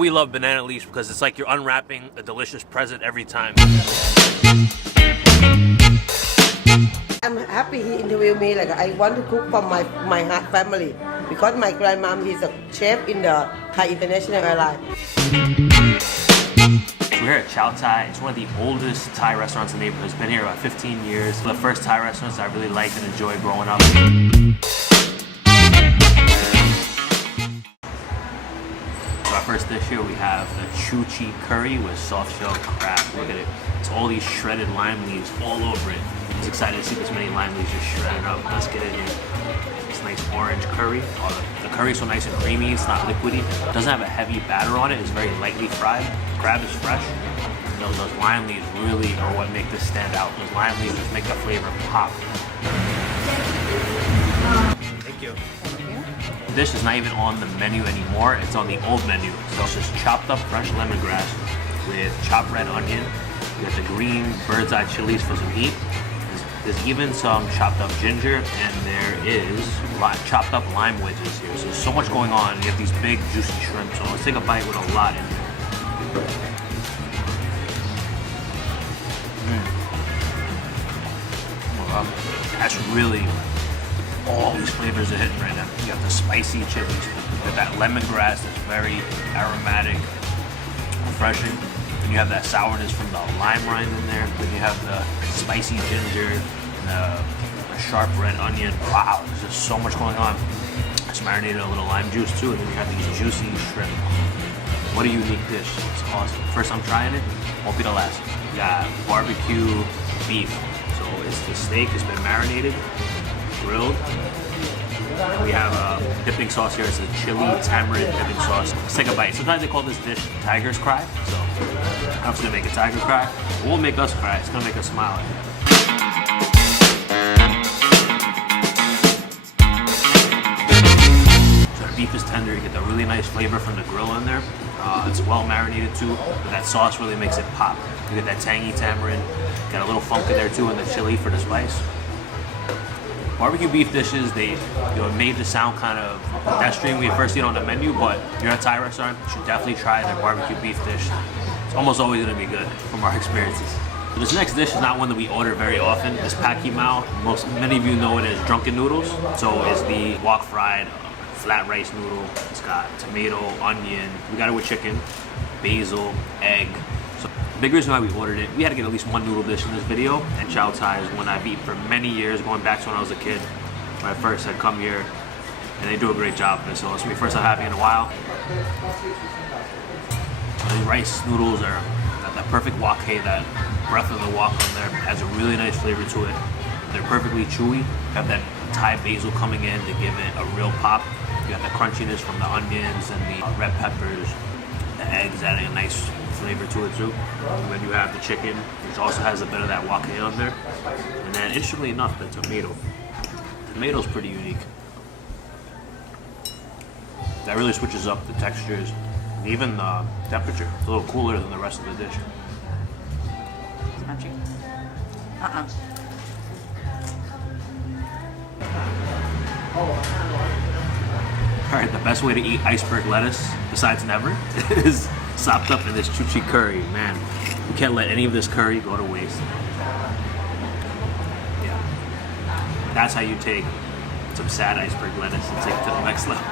We love banana leaves because it's like you're unwrapping a delicious present every time. I'm happy he interviewed me. Like I want to cook for my family because my grandmom is a chef in the Thai International Airlines. We're here at Chow Tai. It's one of the oldest Thai restaurants in the neighborhood. It's been here about 15 years. The first Thai restaurants I really liked and enjoyed growing up. So our first dish here, we have the Jumi curry with soft shell crab. Look at it. It's all these shredded lime leaves all over it. I was excited to see this many lime leaves just shredded up. Let's get it here. This nice orange curry. The curry is so nice and creamy. It's not liquidy. It doesn't have a heavy batter on it. It's very lightly fried. The crab is fresh. You know, those lime leaves really are what make this stand out. Those lime leaves just make the flavor pop. Thank you. The dish is not even on the menu anymore. It's on the old menu. So it's just chopped up fresh lemongrass with chopped red onion. You got the green bird's eye chilies for some heat. There's even some chopped up ginger, and there is chopped up lime wedges here. So there's so much going on. You have these big juicy shrimp. So let's take a bite with a lot in there. That's really all these flavors are hitting right now. You got the spicy chilies, you got that lemongrass that's very aromatic, refreshing. Then you have that sourness from the lime rind in there. Then you have the spicy ginger, and the sharp red onion. Wow, there's just so much going on. It's marinated a little lime juice too, and then you have these juicy shrimp. What a unique dish. It's awesome. First I'm trying it, won't be the last. We got barbecue beef. So it's the steak, it's been marinated, grilled. And we have a dipping sauce here. It's a chili tamarind dipping sauce. Let's take a bite. Sometimes they call this dish tiger's cry. So I'm just gonna make a tiger cry. It won't make us cry, it's gonna make us smile. So the beef is tender, you get the really nice flavor from the grill in there. It's well marinated too, but that sauce really makes it pop. You get that tangy tamarind, got a little funk in there too, and the chili for the spice. Barbecue beef dishes, they made the sound kind of pedestrian when you first see it on the menu, but if you're at a Thai restaurant, you should definitely try their barbecue beef dish. It's almost always gonna be good from our experiences. So this next dish is not one that we order very often. It's Paki Mao. Many of you know it as drunken noodles. So it's the wok fried flat rice noodle. It's got tomato, onion. We got it with chicken, basil, egg. So the big reason why we ordered it, we had to get at least one noodle dish in this video. And Chow Tai is one I've eaten for many years, going back to when I was a kid. When I first had come here, and they do a great job of it. So it's my first time having it in a while. The rice noodles are got that perfect wok hay, that breath of the wok on there. It has a really nice flavor to it. They're perfectly chewy. Have that Thai basil coming in to give it a real pop. You got the crunchiness from the onions and the red peppers. The eggs adding a nice flavor to it too. And then you have the chicken, which also has a bit of that wok hay on there. And then, interestingly enough, the tomato. The tomato's pretty unique. That really switches up the textures and even the temperature. It's a little cooler than the rest of the dish. It's crunchy. Alright, the best way to eat iceberg lettuce, besides never, is sopped up in this Jumi curry. Man, you can't let any of this curry go to waste. Yeah. That's how you take some sad iceberg lettuce and take it to the next level.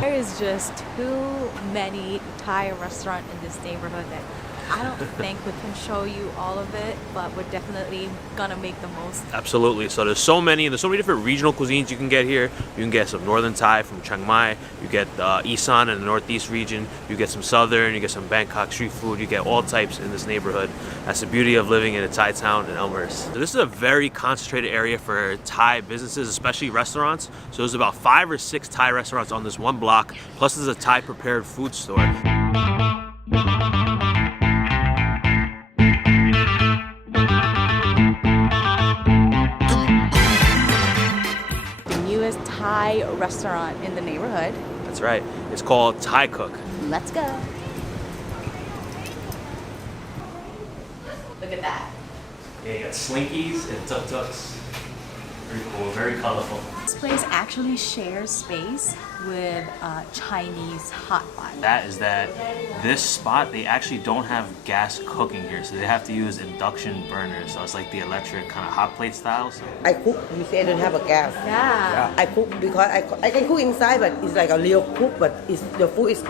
There is just too many Thai restaurants in this neighborhood that I don't think we can show you all of it, but we're definitely gonna make the most. Absolutely. So there's so many different regional cuisines you can get here. You can get some northern Thai from Chiang Mai. You get Isan in the northeast region. You get some southern. You get some Bangkok street food. You get all types in this neighborhood. That's the beauty of living in a Thai town in Elmhurst. So this is a very concentrated area for Thai businesses, especially restaurants. So there's about 5 or 6 Thai restaurants on this one block. Plus there's a Thai prepared food store. Thai restaurant in the neighborhood. That's right. It's called Thai Cook. Let's go. Look at that. Yeah, you got Slinkies and Tuk Tuks. Very cool, very colorful. This place actually shares space with a Chinese hot pot. That this spot, they actually don't have gas cooking here, so they have to use induction burners. So it's like the electric kind of hot plate style. So. I cook. You say I don't have a gas. Yeah. I cook because I can cook inside, but it's like a real cook, but the food is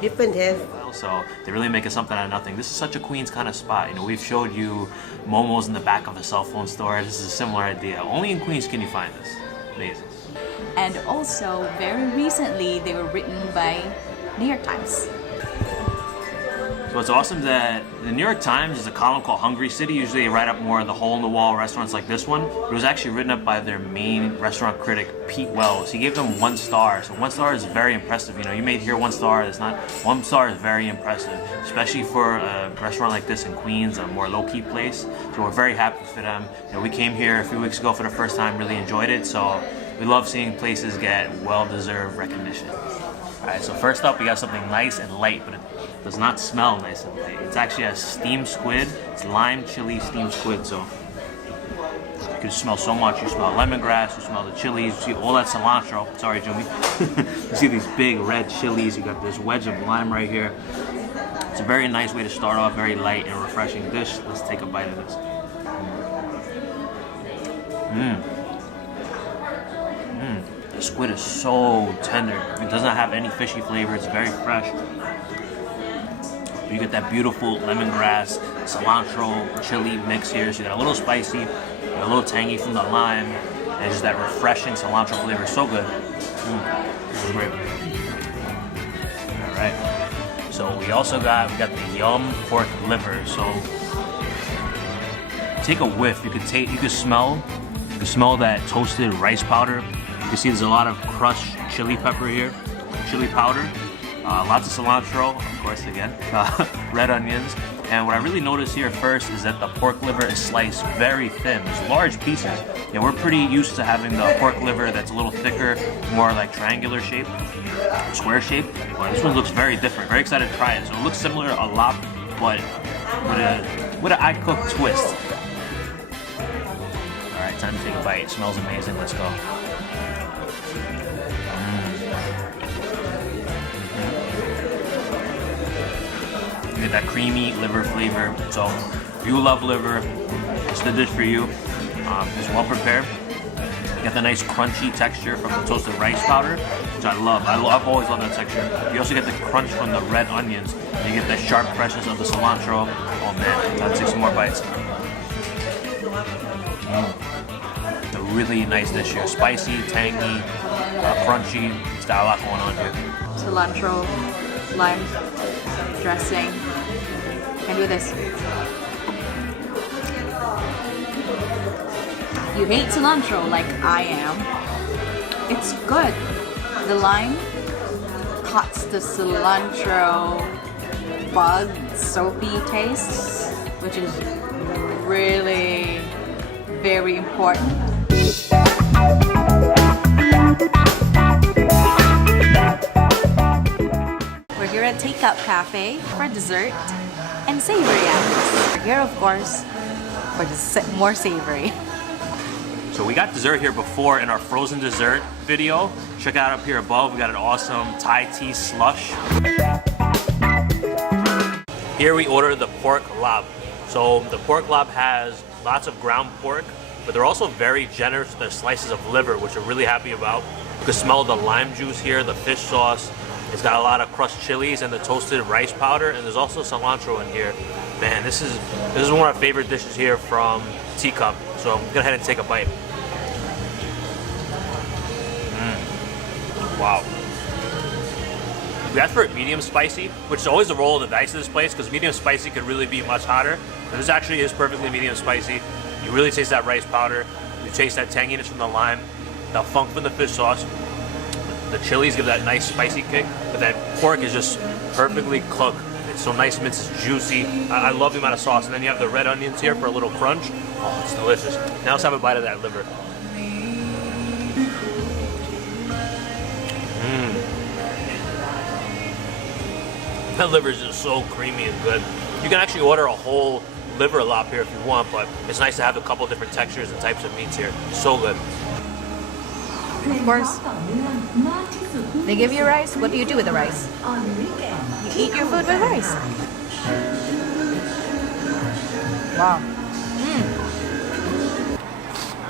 different taste. So they really make it something out of nothing. This is such a Queens kind of spot. You know, we've showed you Momo's in the back of a cell phone store. This is a similar idea. Only in Queens can you find this. Amazing. And also, very recently, they were written by New York Times. So it's awesome that the New York Times is a column called Hungry City. Usually they write up more of the hole-in-the-wall restaurants like this one. But it was actually written up by their main restaurant critic, Pete Wells. He gave them 1 star. So 1 star is very impressive. You know, you may hear 1 star. It's not. 1 star is very impressive, especially for a restaurant like this in Queens, a more low-key place. So we're very happy for them. You know, we came here a few weeks ago for the first time, really enjoyed it. So we love seeing places get well-deserved recognition. All right, so first up, we got something nice and light, but it does not smell nice and light. It's actually a steamed squid. It's lime chili steamed squid, so you can smell so much. You smell lemongrass, you smell the chilies, you see all that cilantro. Sorry, Jumi. You see these big red chilies. You got this wedge of lime right here. It's a very nice way to start off, very light and refreshing dish. Let's take a bite of this. The squid is so tender. It does not have any fishy flavor. It's very fresh. You get that beautiful lemongrass, cilantro, chili mix here. So you got a little spicy, a little tangy from the lime, and just that refreshing cilantro flavor. So good. This is great. All right. So we got the yum pork liver. So take a whiff. You could smell that toasted rice powder. You can see there's a lot of crushed chili pepper here, chili powder, lots of cilantro, of course, again, red onions. And what I really noticed here first is that the pork liver is sliced very thin. It's large pieces. Yeah, we're pretty used to having the pork liver that's a little thicker, more like triangular shape, square shape. But this one looks very different. Very excited to try it. So it looks similar a lot, but with an I-cooked twist. All right, time to take a bite. It smells amazing. Let's go. You get that creamy liver flavor. So if you love liver, it's the dish for you. It's well prepared. You get the nice crunchy texture from the toasted rice powder, which I love. I've always loved that texture. You also get the crunch from the red onions. And you get the sharp freshness of the cilantro. Oh man, I'll take some more bites. It's a really nice dish here. Spicy, tangy, crunchy. It's got a lot going on here. Cilantro, lime, dressing, and with this. You hate cilantro like I am. It's good. The lime cuts the cilantro bug, soapy taste, which is really very important. We're here at Takeout Cafe for dessert and savory items. We're here, of course, for the more savory. So we got dessert here before in our frozen dessert video. Check it out up here above. We got an awesome Thai tea slush. Here we ordered the pork lab. So the pork lab has lots of ground pork, but they're also very generous with their slices of liver, which we're really happy about. You can smell the lime juice here, the fish sauce. It's got a lot of crushed chilies and the toasted rice powder, and there's also cilantro in here. Man, this is one of our favorite dishes here from Teacup. So I'm gonna go ahead and take a bite. Wow. We asked for it medium spicy, which is always the roll of the dice of this place, because medium spicy could really be much hotter. But this actually is perfectly medium spicy. You really taste that rice powder. You taste that tanginess from the lime, the funk from the fish sauce. The chilies give that nice spicy kick, but that pork is just perfectly cooked. It's so nice, minced, it's juicy. I love the amount of sauce. And then you have the red onions here for a little crunch. Oh, it's delicious. Now let's have a bite of that liver. That liver is just so creamy and good. You can actually order a whole liver lop here if you want, but it's nice to have a couple different textures and types of meats here. So good. Of course. They give you rice. What do you do with the rice? You eat your food with rice. Wow.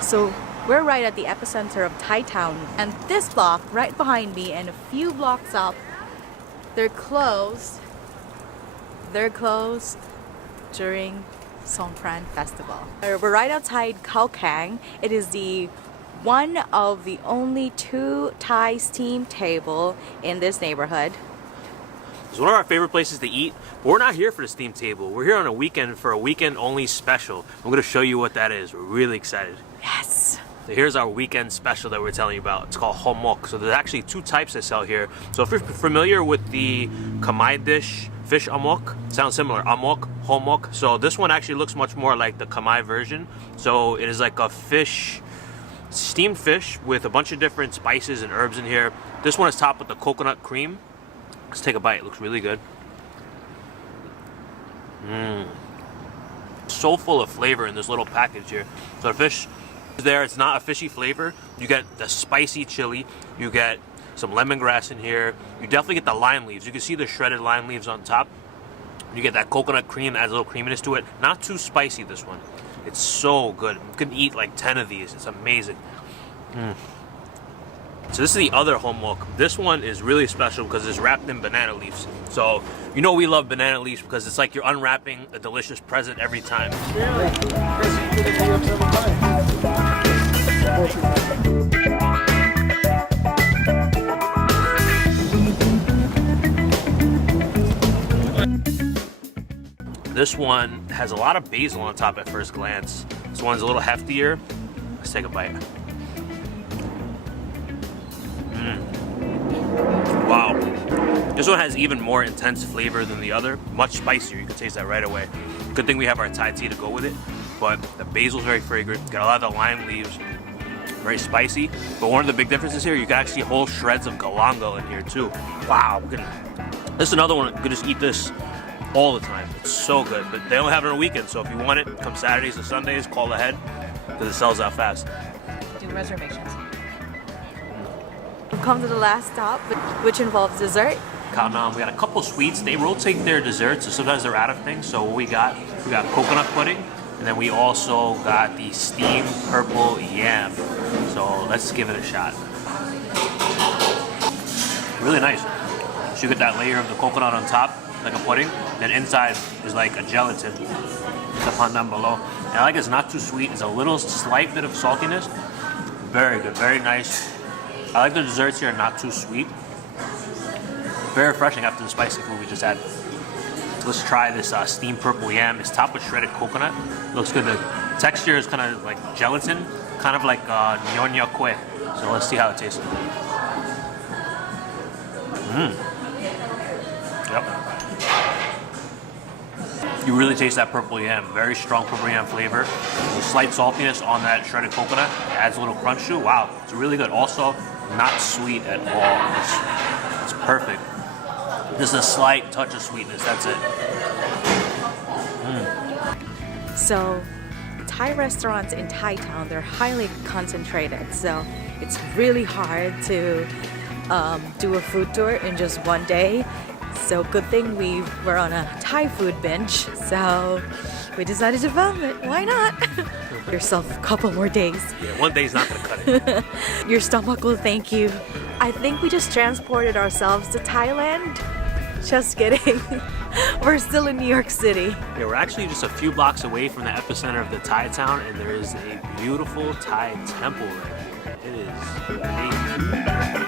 So we're right at the epicenter of Thai town, and this block right behind me and a few blocks up, they're closed. They're closed during Songkran festival. We're right outside Khao Kang. It is the one of the only 2 Thai steam table in this neighborhood. It's one of our favorite places to eat, but we're not here for the steam table. We're here on a weekend for a weekend only special. I'm going to show you what that is. We're really excited. Yes. So here's our weekend special that we're telling you about. It's called homok. So there's actually 2 types that sell here. So if you're familiar with the Khmer dish, fish amok, sounds similar, amok, homok. So this one actually looks much more like the Khmer version. So it is like a fish, steamed fish with a bunch of different spices and herbs in here. This one is topped with the coconut cream. Let's take a bite. It looks really good. So full of flavor in this little package here. So the fish is there. It's not a fishy flavor. You get the spicy chili. You get some lemongrass in here. You definitely get the lime leaves. You can see the shredded lime leaves on top. You get that coconut cream, adds a little creaminess to it. Not too spicy, this one. It's so good. You can eat like 10 of these. It's amazing. So this is the other homok. This one is really special because it's wrapped in banana leaves. So you know we love banana leaves because it's like you're unwrapping a delicious present every time. This one has a lot of basil on top at first glance. This one's a little heftier. Let's take a bite. Wow. This one has even more intense flavor than the other. Much spicier. You can taste that right away. Good thing we have our Thai tea to go with it. But the basil's very fragrant. Got a lot of the lime leaves. Very spicy. But one of the big differences here, you can actually whole shreds of galangal in here too. Wow. This is another one. You can just eat this all the time. It's so good. But they don't have it on the weekend. So if you want it, come Saturdays and Sundays, call ahead because it sells out fast. Do reservations. We've come to the last stop, which involves dessert. Khao Nam, we got a couple sweets. They rotate their desserts, so sometimes they're out of things. So what we got coconut pudding, and then we also got the steamed purple yam. So let's give it a shot. Really nice. So you get that layer of the coconut on top, like a pudding. Then inside is like a gelatin. The pandan below. And I like it's not too sweet. It's a little slight bit of saltiness. Very good, very nice. I like the desserts here, not too sweet. Very refreshing after the spicy food we just had. Let's try this steamed purple yam. It's topped with shredded coconut. Looks good. The texture is kind of like gelatin, kind of like nyonya kue. So let's see how it tastes. Yep. You really taste that purple yam. Very strong purple yam flavor. A slight saltiness on that shredded coconut. It adds a little crunch to it. Wow, it's really good. Also, not sweet at all. It's perfect. Just a slight touch of sweetness. That's it. So, Thai restaurants in Thai town, they're highly concentrated. So, it's really hard to do a food tour in just one day. So, good thing we were on a Thai food binge. So, we decided to film it. Why not? Yourself a couple more days. Yeah, one day's not gonna cut it. Your stomach will thank you. I think we just transported ourselves to Thailand. Just kidding. We're still in New York City. Yeah, we're actually just a few blocks away from the epicenter of the Thai town, and there is a beautiful Thai temple right here. It is amazing.